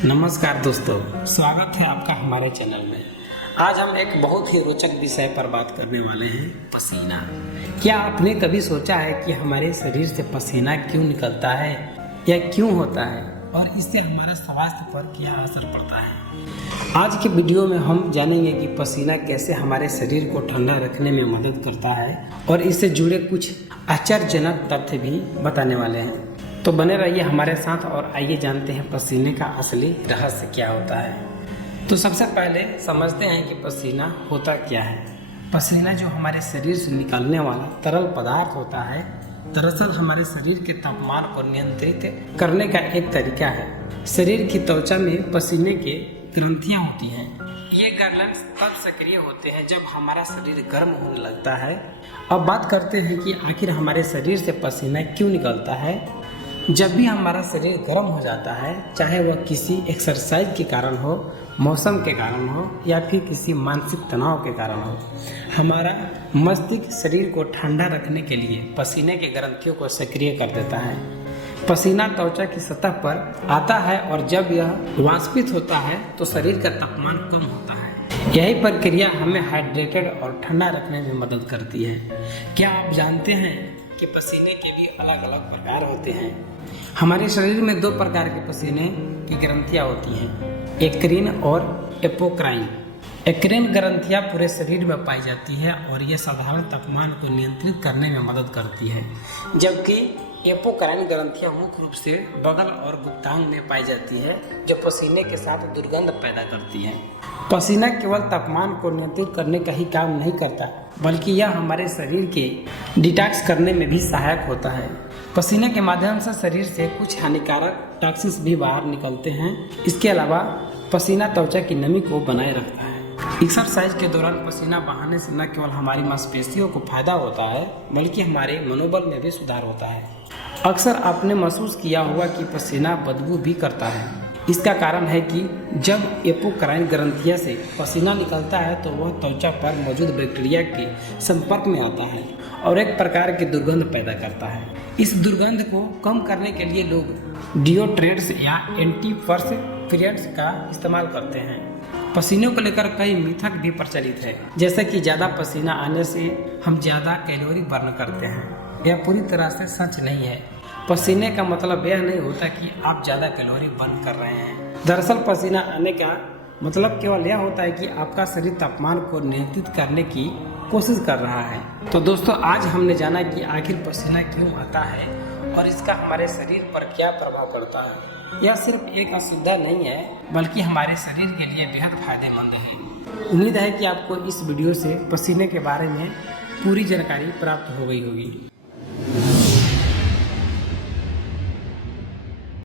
नमस्कार दोस्तों, स्वागत है आपका हमारे चैनल में। आज हम एक बहुत ही रोचक विषय पर बात करने वाले हैं, पसीना। क्या आपने कभी सोचा है कि हमारे शरीर से पसीना क्यों निकलता है या क्यों होता है और इससे हमारे स्वास्थ्य पर क्या असर पड़ता है? आज के वीडियो में हम जानेंगे कि पसीना कैसे हमारे शरीर को ठंडा रखने में मदद करता है और इससे जुड़े कुछ आश्चर्यजनक तथ्य भी बताने वाले हैं। तो बने रहिए हमारे साथ और आइए जानते हैं पसीने का असली रहस्य क्या होता है। तो सबसे पहले समझते हैं कि पसीना होता क्या है। पसीना जो हमारे शरीर से निकलने वाला तरल पदार्थ होता है, दरअसल हमारे शरीर के तापमान को नियंत्रित करने का एक तरीका है। शरीर की त्वचा में पसीने के ग्रंथियां होती हैं। ये ग्लैंड्स तब सक्रिय होते हैं जब हमारा शरीर गर्म होने लगता है। अब बात करते हैं कि आखिर हमारे शरीर से पसीना क्यों निकलता है। जब भी हमारा शरीर गर्म हो जाता है, चाहे वह किसी एक्सरसाइज के कारण हो, मौसम के कारण हो या फिर किसी मानसिक तनाव के कारण हो, हमारा मस्तिष्क शरीर को ठंडा रखने के लिए पसीने के ग्रंथियों को सक्रिय कर देता है। पसीना त्वचा की सतह पर आता है और जब यह वाष्पित होता है तो शरीर का तापमान कम होता है। यही प्रक्रिया हमें हाइड्रेटेड और ठंडा रखने में मदद करती है। क्या आप जानते हैं कि पसीने के भी अलग अलग प्रकार होते हैं? हमारे शरीर में दो प्रकार के पसीने की ग्रंथियां होती हैं, एक्रिन और एपोक्राइन। एक्रिन ग्रंथियां पूरे शरीर में पाई जाती है और ये साधारण तापमान को नियंत्रित करने में मदद करती है, जबकि एपोक्राइन ग्रंथियां मुख्य रूप से बगल और गुप्तांग में पाई जाती है, जो पसीने के साथ दुर्गंध पैदा करती है। पसीना केवल तापमान को नियंत्रित करने का ही काम नहीं करता, बल्कि यह हमारे शरीर के डिटॉक्स करने में भी सहायक होता है। पसीने के माध्यम से शरीर से कुछ हानिकारक टॉक्सिन्स भी बाहर निकलते हैं। इसके अलावा पसीना त्वचा की नमी को बनाए रखता है। एक्सरसाइज के दौरान पसीना बहाने से न केवल हमारी मांसपेशियों को फायदा होता है, बल्कि हमारे मनोबल में भी सुधार होता है। अक्सर आपने महसूस किया होगा कि पसीना बदबू भी करता है। इसका कारण है कि जब एपोक्राइन ग्रंथियां से पसीना निकलता है तो वह त्वचा पर मौजूद बैक्टीरिया के संपर्क में आता है और एक प्रकार की दुर्गंध पैदा करता है। इस दुर्गंध को कम करने के लिए लोग डिओड्रेंट्स या एंटीपर्स्पिरेंट्स का इस्तेमाल करते हैं। पसीने को लेकर कई मिथक भी प्रचलित है, जैसे कि ज़्यादा पसीना आने से हम ज़्यादा कैलोरी बर्न करते हैं। यह पूरी तरह से सच नहीं है। पसीने का मतलब यह नहीं होता कि आप ज़्यादा कैलोरी बर्न कर रहे हैं। दरअसल पसीना आने का मतलब केवल यह होता है कि आपका शरीर तापमान को नियंत्रित करने की कोशिश कर रहा है। तो दोस्तों, आज हमने जाना कि आखिर पसीना क्यों आता है और इसका हमारे शरीर पर क्या प्रभाव पड़ता है। यह सिर्फ एक असुविधा नहीं है, बल्कि हमारे शरीर के लिए बेहद फायदेमंद है। उम्मीद है कि आपको इस वीडियो से पसीने के बारे में पूरी जानकारी प्राप्त हो गई होगी।